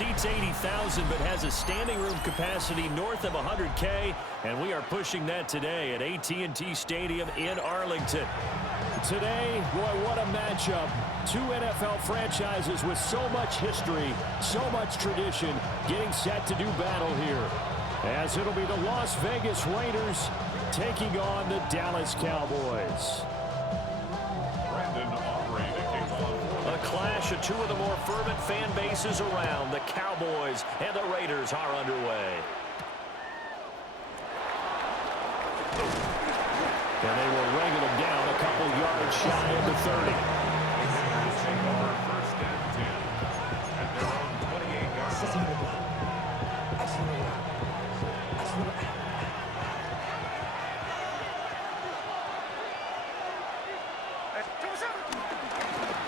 seats 80,000 but has a standing room capacity north of 100K, and we are pushing that today at AT&T Stadium in Arlington. Today, boy, what a matchup. Two NFL franchises with so much history, so much tradition, getting set to do battle here. As it'll be the Las Vegas Raiders taking on the Dallas Cowboys. A clash of two of the more fervent fan bases around. The Cowboys and the Raiders are underway. And they will wrangle them down a couple yards shy of the 30.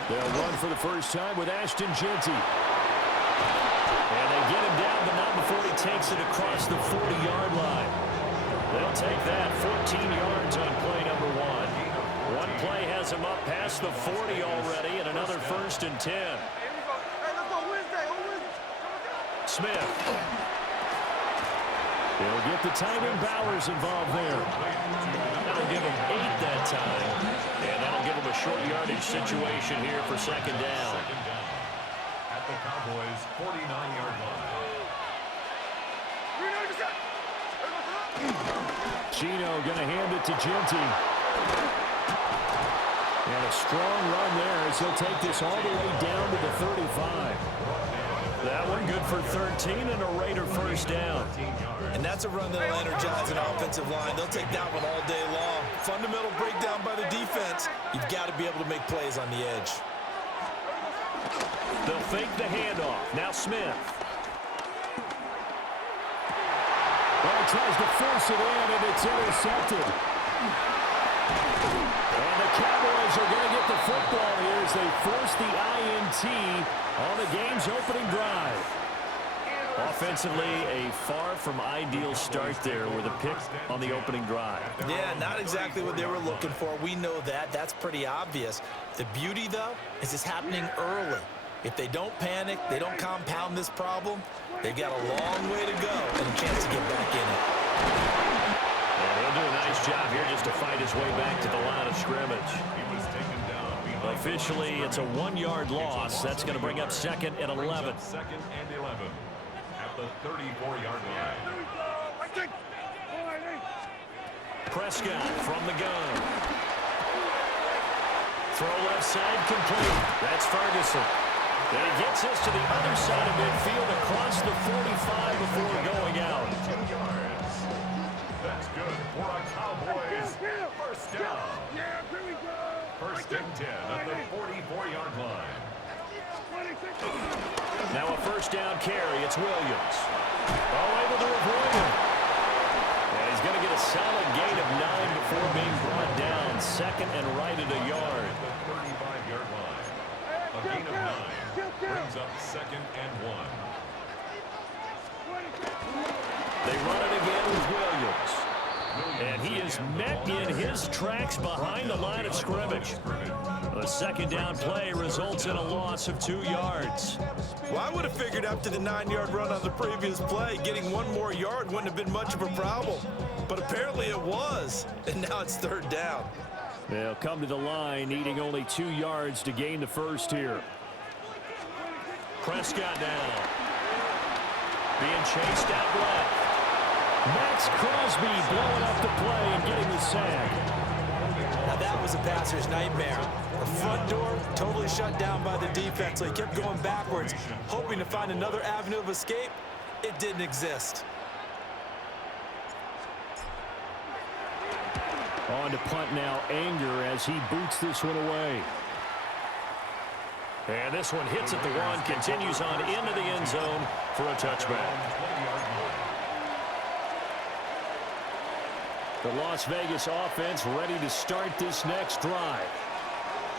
They'll run for the first time with Ashton Jeanty. And they get him down, but not before he takes it across the 40-yard line. They'll take that 14 yards on play number one. One play has him up past the 40 already, and another 1st and 10. Smith. They'll get the tight end Bowers involved there. That'll give him 8 that time. And that'll give him a short yardage situation here for 2nd down. At the Cowboys' 49-yard line. Gino going to hand it to Jeanty. And a strong run there as he'll take this all the way down to the 35. That one good for 13 and a Raider 1st down. And that's a run that'll energize an offensive line. They'll take that one all day long. Fundamental breakdown by the defense. You've got to be able to make plays on the edge. They'll fake the handoff. Now Smith. Well, he tries to force it in, and it's intercepted. And the Cowboys are going to get the football here as they force the INT on the game's opening drive. Offensively, a far from ideal start there with a pick on the opening drive. Yeah, not exactly what they were looking for. We know that. That's pretty obvious. The beauty, though, is it's happening early. If they don't panic, they don't compound this problem, they've got a long way to go and a chance to get back in it. And he'll do a nice job here just to fight his way back to the line of scrimmage. Officially, it's a 1-yard loss. That's going to bring up 2nd and 11. 2nd and 11 at the 34-yard line. Prescott from the gun. Throw left side complete. That's Ferguson. And he gets this to the other side of midfield across the 45 before going out. 2 yards. That's good for a Cowboys 1st down. 1st and 10 at the 44-yard line. Now a 1st down carry. It's Williams. Oh, able to avoid him. And he's going to get a solid gain of 9 before being brought down. 2nd and right at a yard. The 35-yard line. A gain of 9 brings up 2nd and 1. They run it again with Williams. And he is met in his tracks behind the line of scrimmage. A 2nd down play results in a loss of 2 yards. Well, I would have figured after the 9-yard run on the previous play, getting 1 more yard wouldn't have been much of a problem. But apparently it was, and now it's 3rd down. They'll come to the line, needing only 2 yards to gain the 1st here. Prescott down. Being chased out left. Max Crosby blowing up the play and getting the sack. Now that was a passer's nightmare. The front door totally shut down by the defense, so he kept going backwards, hoping to find another avenue of escape. It didn't exist. On to punt now, Anger, as he boots this one away. And this one hits at the 1, continues on into the end zone for a touchback. The Las Vegas offense ready to start this next drive.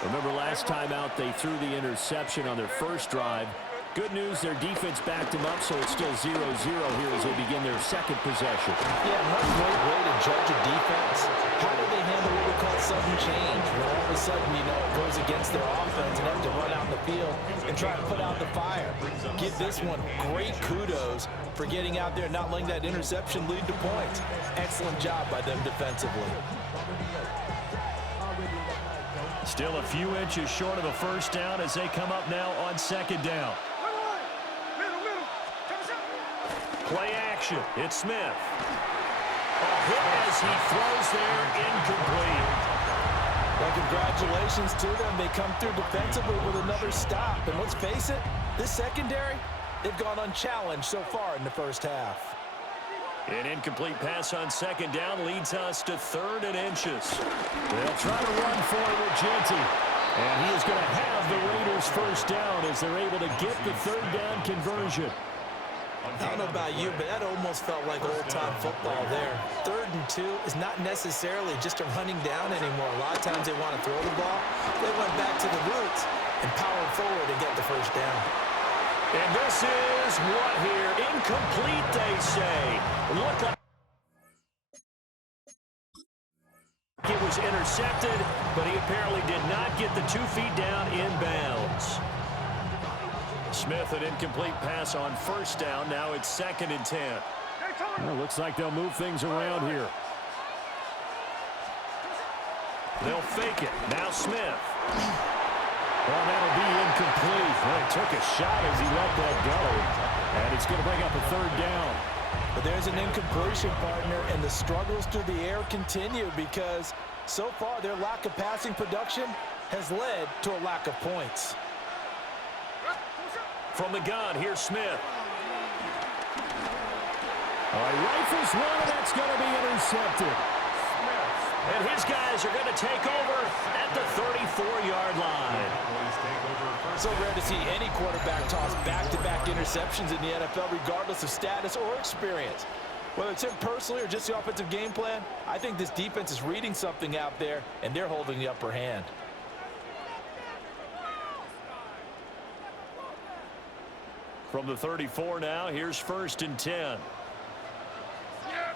Remember last time out they threw the interception on their first drive. Good news, their defense backed them up, so it's still 0-0 here as they begin their second possession. Yeah, one great way to judge a defense. How do they handle what we call sudden change? When all of a sudden, you know, it goes against their offense and have to run out in the field and try to put out the fire. Give this one great kudos for getting out there and not letting that interception lead to points. Excellent job by them defensively. Still a few inches short of a first down as they come up now on second down. Play action. It's Smith. A hit as he throws there, incomplete. Well, congratulations to them. They come through defensively with another stop. And let's face it, this secondary, they've gone unchallenged so far in the first half. An incomplete pass on second down leads us to 3rd and inches. They'll try to run for it with Genty. And he is going to have the Raiders first down as they're able to get the 3rd down conversion. I don't know about you, but that almost felt like old-time football there. 3rd and 2 is not necessarily just a running down anymore. A lot of times they want to throw the ball. They went back to the roots and powered forward to get the first down. And this is what here? Incomplete, they say. Looked like it was intercepted, but he apparently did not get the 2 feet down in bounds. Smith, an incomplete pass on first down. Now it's 2nd and 10. Well, looks like they'll move things around here. They'll fake it. Now Smith. Well, that'll be incomplete. Well, he took a shot as he let that go. And it's going to bring up a 3rd down. But there's an incompletion, partner, and the struggles through the air continue because so far their lack of passing production has led to a lack of points. From the gun, here's Smith. Rifles one, and that's going to be intercepted. And his guys are going to take over at the 34-yard line. So rare to see any quarterback toss back-to-back interceptions in the NFL, regardless of status or experience. Whether it's him personally or just the offensive game plan, I think this defense is reading something out there, and they're holding the upper hand. From the 34 now, here's 1st and 10. Yeah,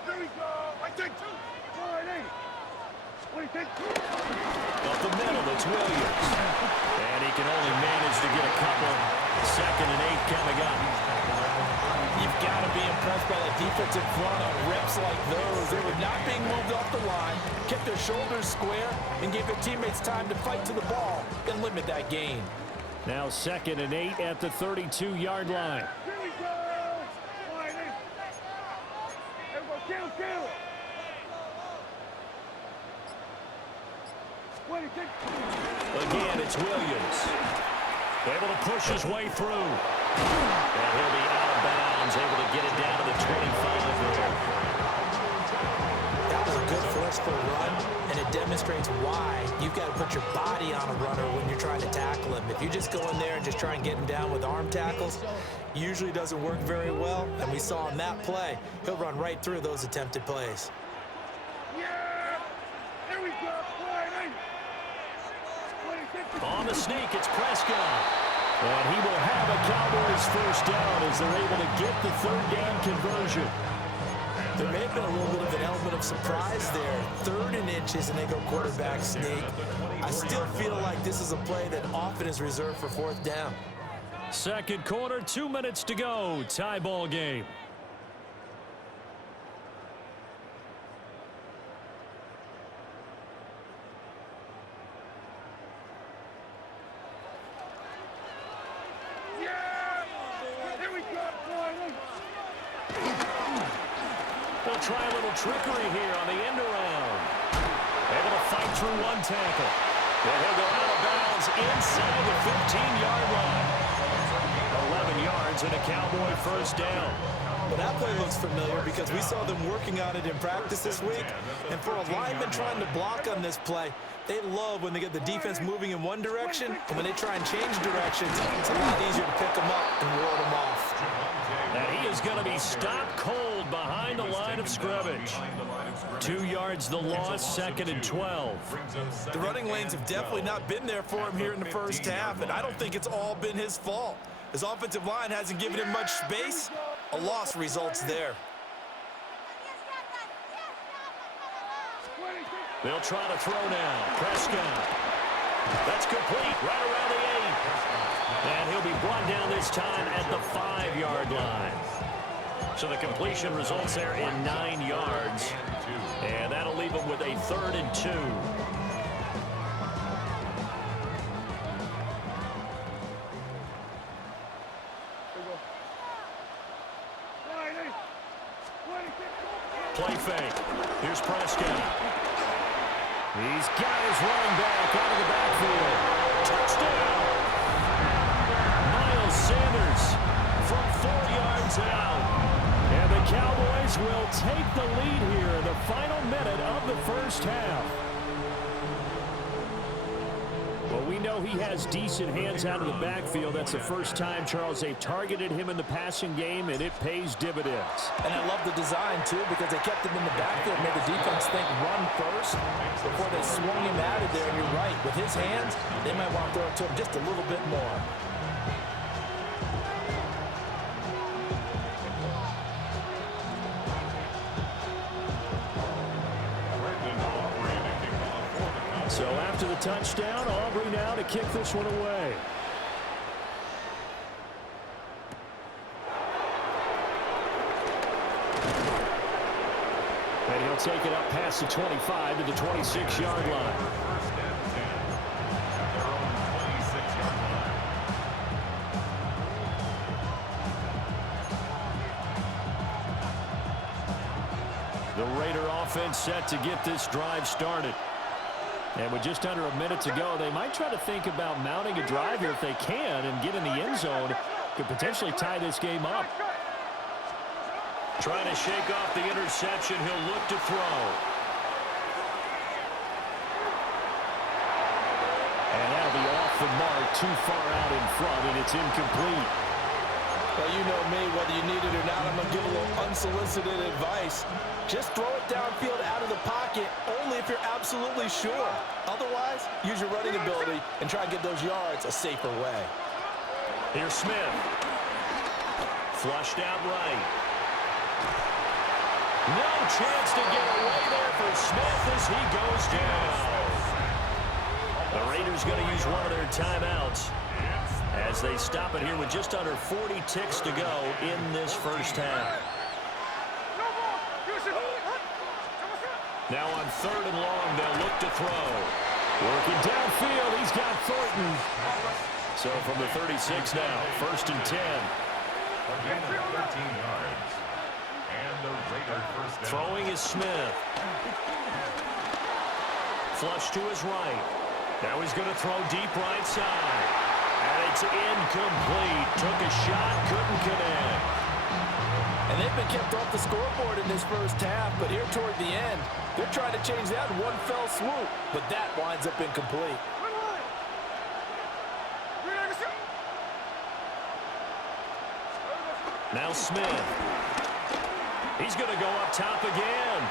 there we go. I take 2. What do you think? Up the middle, it's Williams. And he can only manage to get a couple. 2nd and 8 coming up. You've got to be impressed by that defensive front on reps like those. They were not being moved off the line, kept their shoulders square, and gave their teammates time to fight to the ball and limit that gain. Now 2nd and 8 at the 32-yard line. Here we go. All right, everyone, kill. What do you think? Again, it's Williams. Able to push his way through. And he'll be out of bounds, able to get it down to the 25 there. That was a good forceful run, and it demonstrates why you've got to put your body on a runner when you're trying to tackle him. If you just go in there and just try and get him down with arm tackles, usually doesn't work very well, and we saw on that play, he'll run right through those attempted plays. Yeah! Here we go. All right, what do you think? On the sneak, it's Prescott. And he will have a Cowboys first down as they're able to get the 3rd down conversion. There may have been a little bit of an element of surprise there. 3rd and inches, and they go quarterback sneak. I still feel like this is a play that often is reserved for 4th down. 2nd quarter, 2 minutes to go. Tie ball game. They'll try a little trickery here on the end around. Able to fight through one tackle. And he'll go out of bounds inside the 15-yard line. 11 yards and a Cowboy first down. Well, that play looks familiar because we saw them working on it in practice this week. And for a lineman trying to block on this play, they love when they get the defense moving in one direction, and when they try and change directions, it's a lot easier to pick them up and ward them off. And he is going to be stopped cold behind the line of scrimmage. 2 yards the loss, 2nd and 12. The running lanes have definitely not been there for him here in the first half, and I don't think it's all been his fault. His offensive line hasn't given him much space. A loss results there. They'll try to throw now. Prescott. That's complete right around the 8. And he'll be brought down this time at the 5-yard line. So the completion results there in 9 yards. And that'll leave him with a 3rd and 2. Play fake. Here's Prescott. He's got his running back out of the backfield. Touchdown! Miles Sanders from 4 yards out. And the Cowboys will take the lead here in the final minute of the first half. Well, we know he has decent hands out of the backfield. That's the first time, Charles, they've targeted him in the passing game, and it pays dividends. And I love the design, too, because they kept him in the backfield, made the defense think run first before they swung him out of there. And you're right, with his hands, they might want to throw it to him just a little bit more. So after the touchdown, Aubrey now to kick this one away. And he'll take it up past the 25 to the 26-yard line. The Raider offense set to get this drive started. And with just under a minute to go, they might try to think about mounting a drive here if they can and get in the end zone. Could potentially tie this game up. Trying to shake off the interception. He'll look to throw. And that'll be off the mark, too far out in front, and it's incomplete. Well, you know me, whether you need it or not, I'm going to give a little unsolicited advice. Just throw it downfield out of the pocket, only if you're absolutely sure. Otherwise, use your running ability and try and get those yards a safer way. Here's Smith. Flushed out right. No chance to get away there for Smith as he goes down. The Raiders going to use one of their timeouts as they stop it here with just under 40 ticks to go in this first half. Now on 3rd and long, they'll look to throw. Working downfield, he's got Thornton. So from the 36 now, 1st and 10. Again at 13 yards. And the Raider first down. Throwing is Smith. Flush to his right. Now he's going to throw deep right side. And it's incomplete. Took a shot, couldn't connect. And they've been kept off the scoreboard in this first half, but here toward the end, they're trying to change that in one fell swoop, but that winds up incomplete. Now Smith. He's going to go up top again.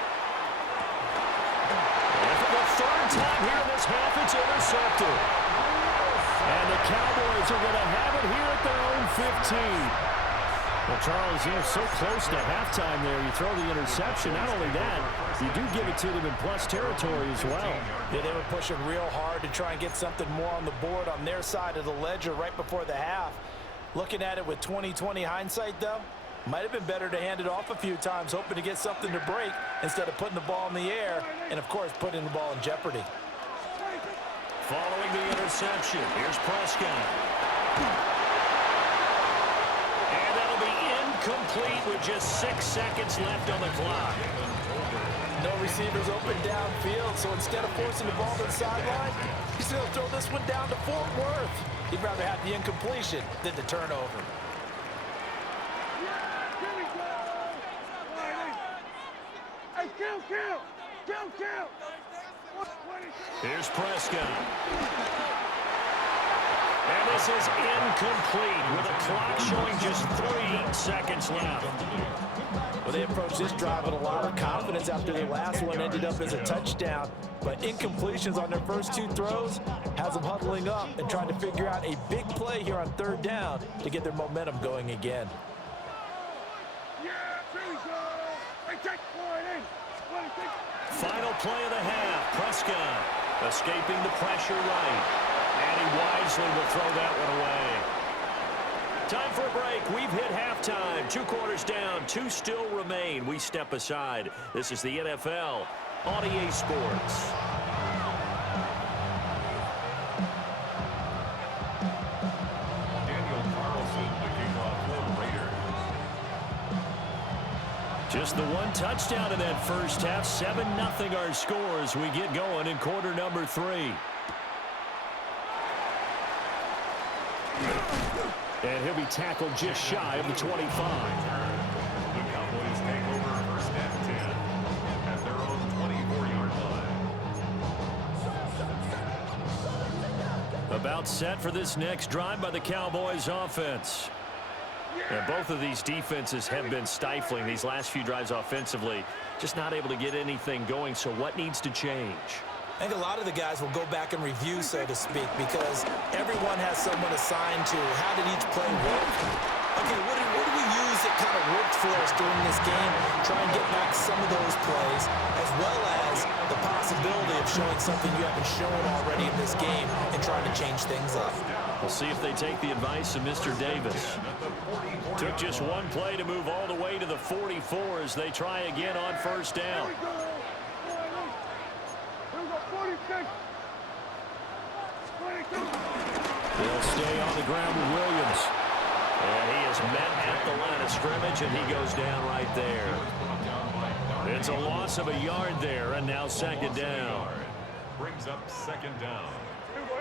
And for the 3rd time here in this half, it's intercepted. And the Cowboys are going to have it here at their own 15. Well, Charles, you're so close to halftime there. You throw the interception. Not only that, you do give it to them in plus territory as well. Yeah, they were pushing real hard to try and get something more on the board on their side of the ledger right before the half. Looking at it with 20/20 hindsight, though, might have been better to hand it off a few times, hoping to get something to break instead of putting the ball in the air and, of course, putting the ball in jeopardy. Following the interception, here's Prescott. Complete with just 6 seconds left on the clock. No receivers open downfield, so instead of forcing the ball to the sideline, he's going to throw this one down to Fort Worth. He'd rather have the incompletion than the turnover. Hey, count! Here's Prescott. And this is incomplete with a clock showing just 3 seconds left. Well, they approached this drive with a lot of confidence after their last one ended up as a touchdown. but incompletions on their first 2 throws has them huddling up and trying to figure out a big play here on 3rd down to get their momentum going again. Final play of the half. Prescott escaping the pressure right. And he wisely will throw that one away. Time for a break. We've hit halftime. 2 quarters down. 2 still remain. We step aside. This is the NFL on EA Sports. Daniel Carlson, the kickoff for the Raiders. Just the 1 touchdown in that first half. 7-0 our score as we get going in quarter number 3. And he'll be tackled just shy of the 25. The Cowboys take over 1st and 10 at their own 24-yard line. About set for this next drive by the Cowboys offense. And both of these defenses have been stifling these last few drives offensively. Just not able to get anything going, so what needs to change? I think a lot of the guys will go back and review, so to speak, because everyone has someone assigned to how did each play work. Okay, what did we use that kind of worked for us during this game? Try and get back some of those plays, as well as the possibility of showing something you haven't shown already in this game and trying to change things up. We'll see if they take the advice of Mr. Davis. Took just 1 play to move all the way to the 44 as they try again on 1st down. They'll stay on the ground with Williams. And he is met at the line of scrimmage, and he goes down right there. It's a loss of a yard there, and now 2nd down. Brings up 2nd down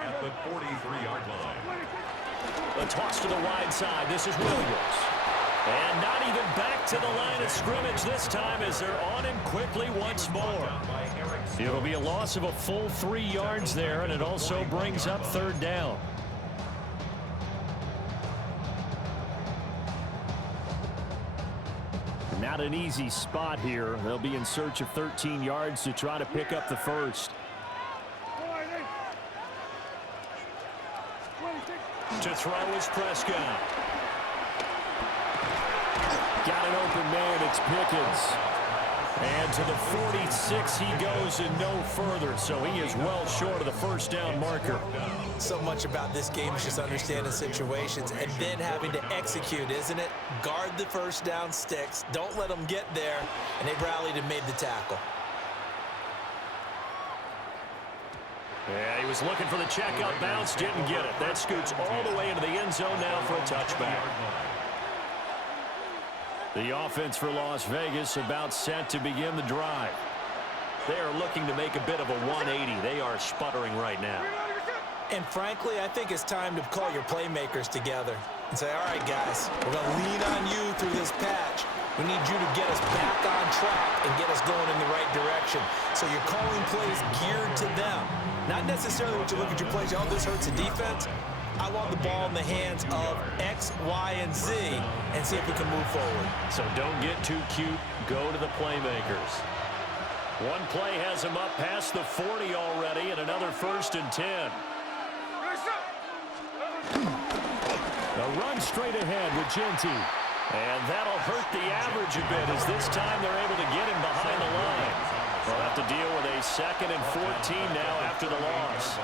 at the 43-yard line. A toss to the wide side. This is Williams. And not even back to the line of scrimmage this time as they're on him quickly once more. It'll be a loss of a full 3 yards there, and it also brings up 3rd down. Not an easy spot here. They'll be in search of 13 yards to try to pick up the first. To throw is Prescott. Got an open man. It's Pickens. And to the 46 he goes and no further. So he is well short of the 1st down marker. So much about this game is just understanding situations and then having to execute, isn't it? Guard the 1st down sticks. Don't let them get there. And they rallied and made the tackle. Yeah, he was looking for the checkout bounce, didn't get it. That scoots all the way into the end zone now for a touchback. The offense for Las Vegas about set to begin the drive. They are looking to make a bit of a 180. They are sputtering right now. And frankly, I think it's time to call your playmakers together and say, all right, guys, we're going to lean on you through this patch. We need you to get us back on track and get us going in the right direction. So you're calling plays geared to them. Not necessarily when you look at your plays, oh, this hurts the defense. I want the ball in the hands of X, Y, and Z and see if we can move forward. So don't get too cute. Go to the playmakers. 1 play has him up past the 40 already, and another 1st and 10. A run straight ahead with Genty. And that'll hurt the average a bit as this time they're able to get him behind the line. They'll have to deal with a 2nd and 14 now after the loss.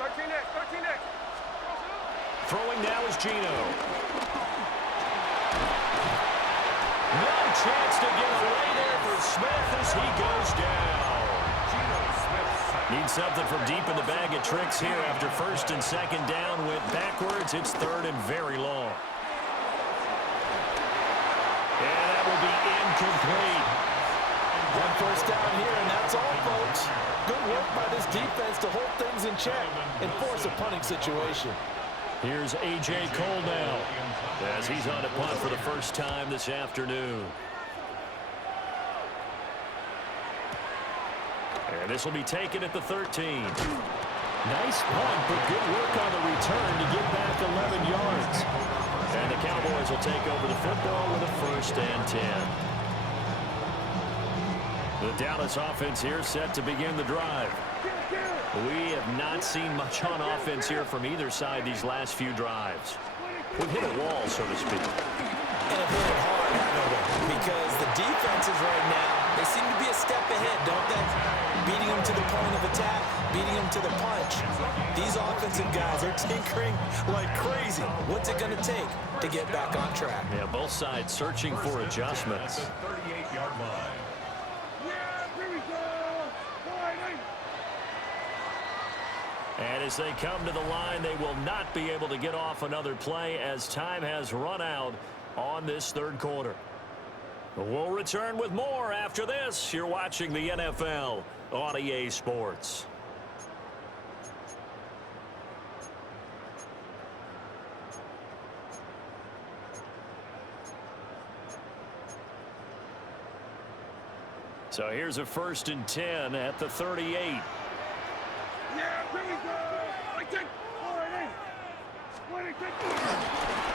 13 next. Throwing now is Geno. No chance to get away there for Smith as he goes down. Needs something from deep in the bag of tricks here after 1st and 2nd down. Went backwards. It's 3rd and very long. And that will be incomplete. 1 first down here, and that's all, folks. Good work by this defense to hold things in check and force a punting situation. Here's A.J. Cole now as he's on a punt for the first time this afternoon. And this will be taken at the 13. Nice punt, but good work on the return to get back 11 yards. And the Cowboys will take over the football with a 1st and 10. The Dallas offense here set to begin the drive. We have not seen much on offense here from either side these last few drives. We've hit a wall, so to speak. And have hit it hard, haven't we? Because the defenses right now, they seem to be a step ahead, don't they? Beating them to the point of attack, beating them to the punch. These offensive guys are tinkering like crazy. What's it going to take to get back on track? Yeah, both sides searching for adjustments. At the 38-yard line. And as they come to the line, they will not be able to get off another play as time has run out on this third quarter. We'll return with more after this. You're watching the NFL on EA Sports. So here's a 1st and 10 at the 38. Yeah, here we go.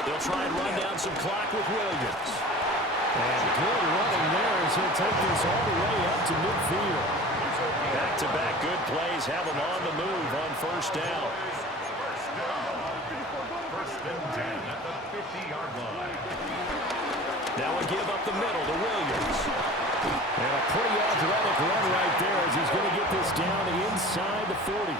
They'll try and run down some clock with Williams. And good running there as he'll take this all the way up to midfield. Back-to-back good plays have him on the move on 1st down. First and 10 at the 50-yard line. Now a give up the middle to Williams. And a pretty athletic run right there as he's going to get this down inside the 40.